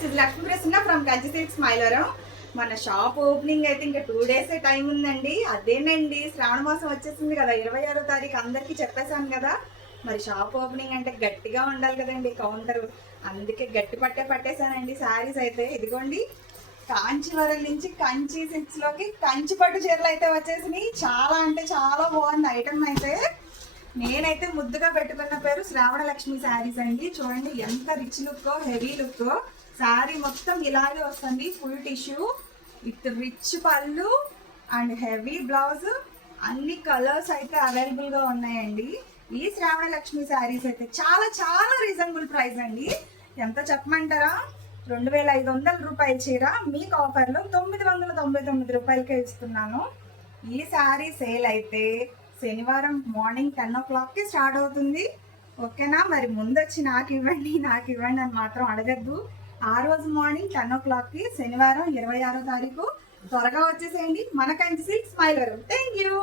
This is Lakshmi Prasanna from Kanchi silks Mylavaram. మన shop opening అయితే ఇంకా 2 days టైం ఉందండి. అదేనండి శ్రావణ మాసం వచ్చేసింది కదా, 26వ తారీఖు అందరికీ చెప్పేశాను కదా. మరి షాప్ ఓపెనింగ్ అంటే గట్టిగా ఉండాలి కదండి కౌంటర్, అందుకే గట్టి పట్టేశానండి. శారీస్ అయితే ఇదిగోండి, కాంచీవరం నుంచి కంచి సిల్క్స్ లోకి కంచి పట్టు చీరలు అయితే వచ్చేసినాయి. చాలా అంటే చాలా బాగుంది ఐటమ్ అయితే. నేనైతే ముద్దుగా పెట్టుకున్న పేరు శ్రావణ లక్ష్మి శారీస్ అండి. చూడండి ఎంత rich look, heavy look. Sari మొత్తం ఇలాగే వస్తుంది, ఫుల్ టిష్యూ విత్ రిచ్ పళ్ళు అండ్ హెవీ బ్లౌజ్. అన్ని కలర్స్ అయితే అవైలబుల్ గా ఉన్నాయండి. ఈ శ్రావణ లక్ష్మి శారీస్ అయితే చాలా చాలా రీజనబుల్ ప్రైస్ అండి. ఎంత చెప్పమంటారా, 2500 రూపాయల చీర మీకు ఆఫర్లో 999 రూపాయలకే ఇస్తున్నాను. ఈ శారీ సేల్ అయితే శనివారం మార్నింగ్ 10 o'clockకి స్టార్ట్ అవుతుంది. ఓకేనా? మరి ముందొచ్చి నాకు ఇవ్వండి అని మాత్రం అడగద్దు. ఆ రోజు మార్నింగ్ 10 o'clockకి శనివారం 26వ తారీఖు త్వరగా వచ్చేసేయండి మన Kanchi silks Mylavaram. Thank you.